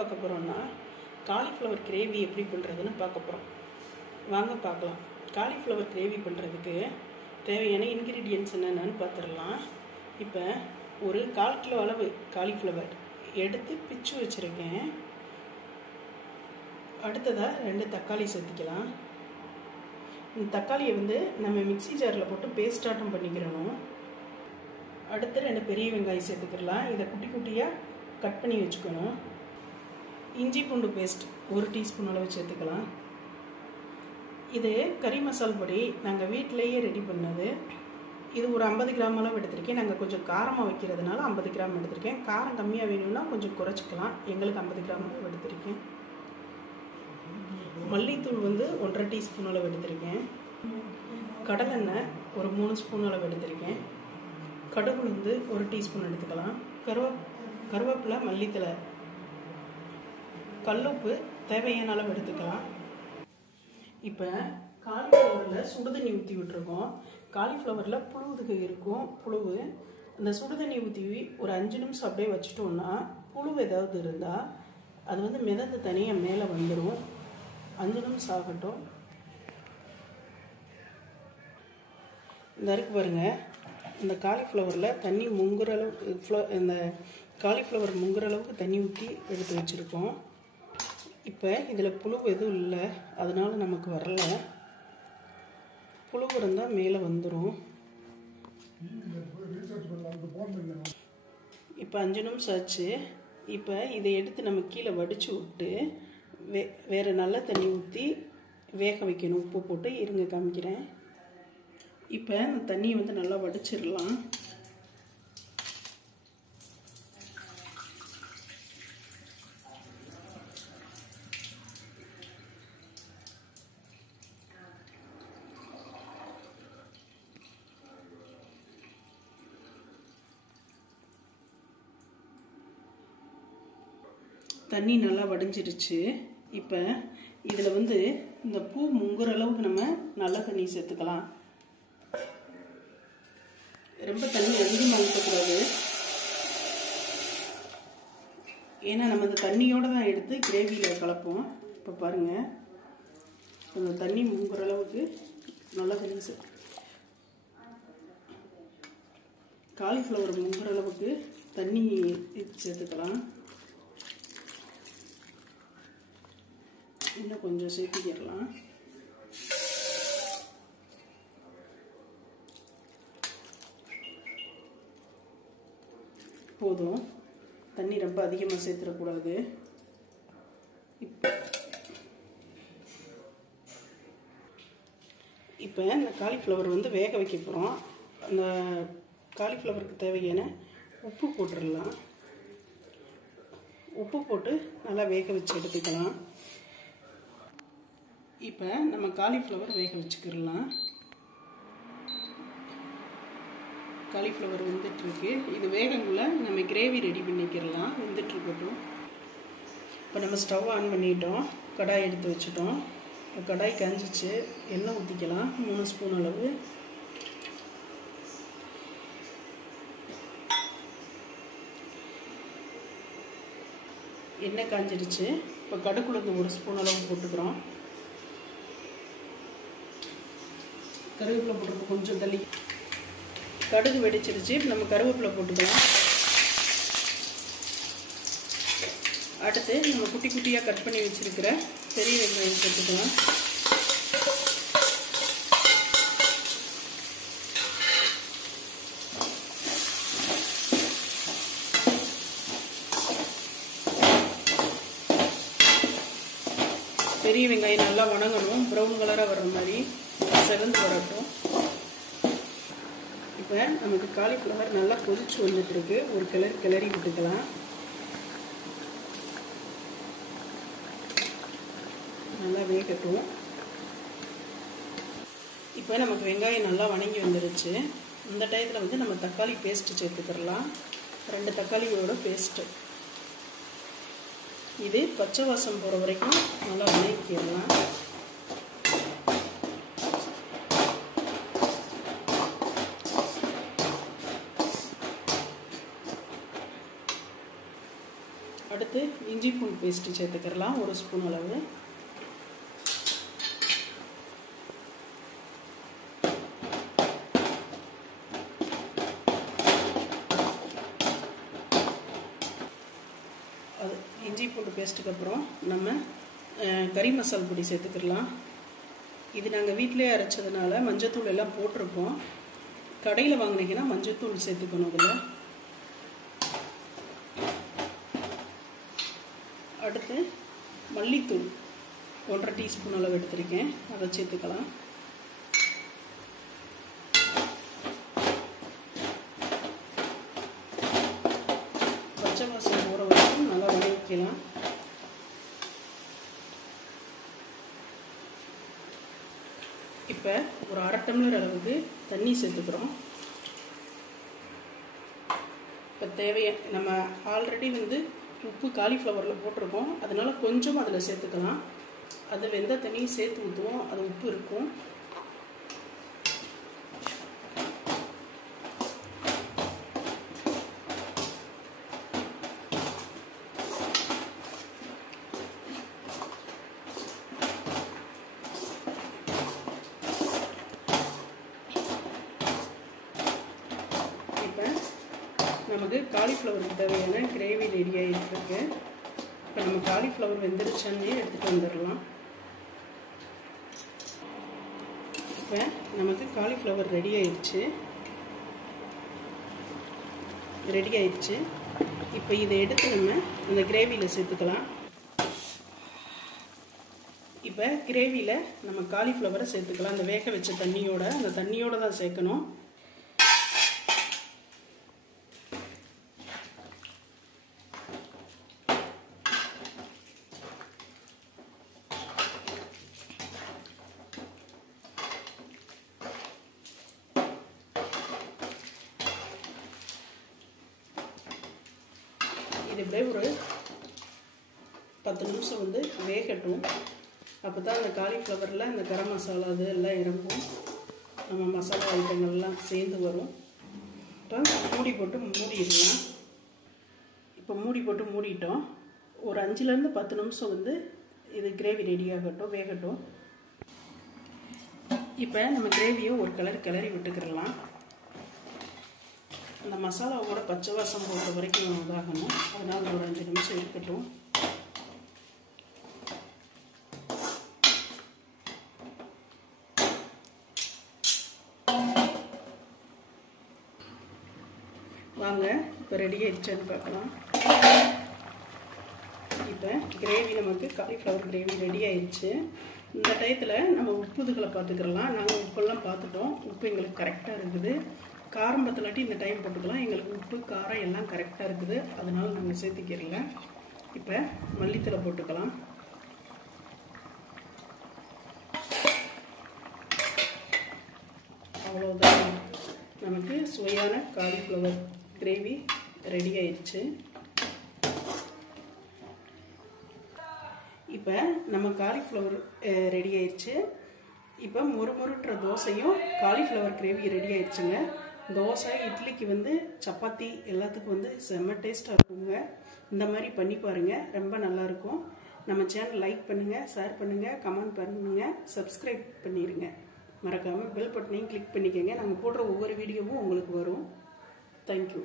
பார்க்க போகிறோம்னா cauliflower gravy எப்படி பண்ணுறதுன்னு பார்க்க போகிறோம். வாங்க பார்க்கலாம். காலிஃப்ளவர் கிரேவி பண்ணுறதுக்கு தேவையான இன்க்ரீடியன்ட்ஸ் என்னென்னு பார்த்துடலாம். இப்போ ஒரு 1/4 கிலோ அளவு காலிஃப்ளவர் எடுத்து பிச்சு வச்சுருக்கேன். அடுத்ததாக 2 தக்காளி சேர்த்துக்கலாம். இந்த தக்காளியை நம்ம மிக்ஸி ஜாரில் போட்டு பேஸ்டாட்டம் பண்ணிக்கிறணும். அடுத்து 2 பெரிய வெங்காயம் சேர்த்துக்கலாம். இதை குட்டி குட்டியாக கட் பண்ணி வச்சுக்கணும். இஞ்சி பூண்டு பேஸ்ட் 1 டீஸ்பூன் அளவு சேர்த்துக்கலாம். இது கறி மசால் பொடி நாங்கள் வீட்டிலையே ரெடி பண்ணது. இது ஒரு 50 கிராம் அளவு எடுத்திருக்கேன். நாங்கள் கொஞ்சம் காரமாக வைக்கிறதுனால 50 கிராம் எடுத்திருக்கேன். காரம் கம்மியாக வேணும்னா கொஞ்சம் குறைச்சிக்கலாம். எங்களுக்கு 50 கிராம் அளவு எடுத்திருக்கேன். மல்லித்தூள் 1.5 டீஸ்பூன் அளவு எடுத்திருக்கேன். கடலெண்ணெய் ஒரு 3 ஸ்பூன் அளவு எடுத்திருக்கேன். கடுகு 1 டீஸ்பூன் எடுத்துக்கலாம். கருவேப்பிலை, மல்லித்தலை, கல்லுப்பு தேவையான அளவு எடுத்துக்கலாம். இப்போ காலிஃப்ளவரில் சுடுதண்ணி ஊற்றி விட்டுருக்கோம். காலிஃப்ளவரில் புழுவுதுக்கு இருக்கும். புழுவு அந்த சுடுதண்ணி ஊற்றி ஒரு 5 நிமிஷம் அப்படியே வச்சுட்டோம்னா புழு ஏதாவது இருந்தால் அது மிதந்து தனியாக மேலே வந்துடும். 5 நிமிஷம் ஆகட்டும். இந்த இருக்கு பாருங்க, இந்த காலிஃப்ளவரில் தண்ணி முங்குற அளவுக்கு இந்த காலிஃப்ளவர் முங்குற அளவுக்கு தண்ணி ஊற்றி எடுத்து வச்சுருக்கோம். இப்போ இதில் புழு எதுவும் இல்லை, அதனால நமக்கு வரல. புழு இருந்தால் மேலே வந்துடும். இப்போ 5 நிமிஷம் ஆச்சு. இப்போ இதை எடுத்து நம்ம கீழே வடித்து விட்டு வேறு நல்ல தண்ணி ஊற்றி வேக வைக்கணும். உப்பு போட்டு இருங்க காமிக்கிறேன். இப்போ அந்த தண்ணியை நல்லா வடிச்சிடலாம். தண்ணி நல்லா வடிஞ்சிருச்சு. இப்போ இதில் இந்த பூ முங்குற அளவுக்கு நம்ம நல்ல தண்ணி சேர்த்துக்கலாம். ரொம்ப தண்ணி அதிகமாக ஊற்றக்கூடாது. ஏன்னா நம்ம இந்த தண்ணியோடு தான் எடுத்து கிரேவியில் கலப்போம். இப்போ பாருங்கள், அந்த தண்ணி முங்குற அளவுக்கு நல்ல தண்ணி காலிஃப்ளவர் முங்குற அளவுக்கு தண்ணி சேர்த்துக்கலாம். இன்னும் கொஞ்சம் சேர்த்துக்கிடலாம். போதும், தண்ணி ரொம்ப அதிகமாக சேர்த்துடக்கூடாது. இப்போ இந்த காலிஃப்ளவர் வேக வைக்க போகிறோம். அந்த காலிஃப்ளவருக்கு தேவையான உப்பு போட்டுடலாம். உப்பு போட்டு நல்லா வேக வச்சு எடுத்துக்கலாம். இப்போ நம்ம காலிஃப்ளவர் வேக வச்சுக்கிடலாம். காலிஃப்ளவர் வெந்துட்டுருக்கு. இது வேகக்குள்ள நம்ம கிரேவி ரெடி பண்ணிக்கிடலாம். வெந்துட்டுருக்கட்டும். இப்போ நம்ம ஸ்டவ் ஆன் பண்ணிட்டோம். கடாய் எடுத்து வச்சுட்டோம். கடாய் காஞ்சிச்சு. எண்ணெய் ஊற்றிக்கலாம். 3 ஸ்பூன் அளவு. எண்ணெய் காஞ்சிருச்சு. இப்போ கடுகுல 1 ஸ்பூன் அளவு போட்டுக்கிறோம். கருவேப்பிலை போட்டுருக்கோம். கொஞ்சம் தள்ளி கடுகு வெடிச்சிருச்சு. இப்போ நம்ம கருவேப்பிலை போட்டுக்கலாம். அடுத்து நம்ம குட்டி குட்டியாக கட் பண்ணி வச்சுருக்கிற பெரிய வெங்காயம் சேர்த்துக்கலாம். பெரிய வெங்காயம் நல்லா வணங்கணும். ப்ரௌன் கலராக வர்ற மாதிரி செவந்து வரட்டும். இப்போ நமக்கு காலிஃப்ளவர் நல்லா கொதிச்சு வந்துட்டுருக்கு. ஒரு கிளறி விட்டுக்கலாம். நல்லா வேகட்டும். இப்போ நமக்கு வெங்காயம் நல்லா வணங்கி வந்துருச்சு. இந்த டயத்தில் நம்ம தக்காளி பேஸ்ட்டு சேர்த்துக்கிறலாம். 2 தக்காளியோட பேஸ்ட்டு. இது பச்சை வாசம் போகிற வரைக்கும் நல்லா வணக்கிடலாம். அடுத்து இஞ்சி பூண்டு பேஸ்ட்டு சேர்த்துக்கிறலாம் 1 ஸ்பூன் அளவு. அது இஞ்சி பூண்டு பேஸ்ட்டுக்கு அப்புறம் நம்ம கறி மசால் பொடி சேர்த்துக்கலாம். இது நாங்கள் வீட்டிலே அரைச்சதுனால மஞ்சத்தூள் எல்லாம் போட்டிருக்கோம். கடையில் வாங்கினீங்கன்னா மஞ்சத்தூள் சேர்த்துக்கணும் அதில். அடுத்து மல்லித்தூள் 1.5 டீஸ்பூன் அளவு எடுத்திருக்கேன், அதை சேர்த்துக்கலாம். பச்சை வாசனை போகிற வரைக்கும் நல்லா வதக்கிக்கலாம். இப்போ ஒரு 1/2 டம்ளர் அளவுக்கு தண்ணி சேர்த்துக்கிறோம். இப்போ நம்ம ஆல்ரெடி உப்பு காலிஃப்ளவரில் போட்டிருக்கோம், அதனால் கொஞ்சம் அதில் சேர்த்துக்கலாம். அது வெந்த தண்ணியும் சேர்த்து ஊற்றுவோம், அது உப்பு இருக்கும். இப்போ நமக்கு காலிஃப்ளவருக்கு தேவையான கிரேவி ரெடி ஆகிட்டுருக்கு. இப்போ நம்ம காலிஃப்ளவர் வெந்துருச்சானே எடுத்துகிட்டு வந்துடலாம். இப்போ நமக்கு காலிஃப்ளவர் ரெடி ஆயிடுச்சு. இப்போ இதை எடுத்து நம்ம இந்த கிரேவியில் சேர்த்துக்கலாம். இப்போ கிரேவியில் நம்ம காலிஃப்ளவரை சேர்த்துக்கலாம். அந்த வேக வச்ச அந்த தண்ணியோடு தான் சேர்க்கணும். இது இப்படியே ஒரு 10 நிமிஷம் வேகட்டும். அப்போ தான் அந்த காலிஃப்ளவரில் அந்த கரம் மசாலா அது எல்லாம் இறங்கும், நம்ம மசாலா ஐட்டங்கள்லாம் சேர்ந்து வரும். இப்போ மூடி போட்டு மூடிடலாம். இப்போ மூடி போட்டு மூடிட்டோம். ஒரு 5லேருந்து 10 நிமிஷம் இது கிரேவி ரெடி ஆகட்டும், வேகட்டும். இப்போ நம்ம கிரேவியை ஒரு கிளறி விட்டுக்கிடலாம். அந்த மசாலாவோட பச்சை வாசம் போடுற வரைக்கும் இதாகணும், அதனால் ஒரு 5 நிமிஷம் இருக்கட்டும். வாங்க இப்போ ரெடி ஆயிடுச்சுன்னு பார்க்கலாம். இப்போ கிரேவி நமக்கு காலிஃப்ளவர் கிரேவி ரெடி ஆயிடுச்சு. இந்த டயத்தில் நம்ம உப்புதுகளை பார்த்துக்கிறலாம். நாங்கள் உப்பெல்லாம் பார்த்துட்டோம், உப்பு எங்களுக்கு கரெக்டாக இருக்குது. காரம் பத்தலாட்டி இந்த டைம் போட்டுக்கலாம். எங்களுக்கு உப்பு காரம் எல்லாம் கரெக்டாக இருக்குது, அதனால் நாங்கள் சேர்த்துக்கிறல. இப்போ மல்லித்தலை போட்டுக்கலாம். அவ்வளோதான், நமக்கு சுவையான காலிஃப்ளவர் கிரேவி ரெடி ஆயிடுச்சு. இப்போ நம்ம காலிஃப்ளவர் ரெடி ஆயிடுச்சு. இப்போ மொறுமொறுன்ற தோசையும் காலிஃப்ளவர் கிரேவி ரெடி ஆயிடுச்சுங்க. தோசை இட்லிக்கு சப்பாத்தி எல்லாத்துக்கும் செம்ம டேஸ்ட்டாக இருக்குங்க. இந்த மாதிரி பண்ணி பாருங்கள், ரொம்ப நல்லாயிருக்கும். நம்ம சேனல் லைக் பண்ணுங்கள், ஷேர் பண்ணுங்கள், கமெண்ட் பண்ணுங்கள், சப்ஸ்கிரைப் பண்ணிடுங்க. மறக்காமல் பெல் பட்டனையும் கிளிக் பண்ணிக்கோங்க. நாங்கள் போடுற ஒவ்வொரு வீடியோவும் உங்களுக்கு வரும். தேங்க்யூ.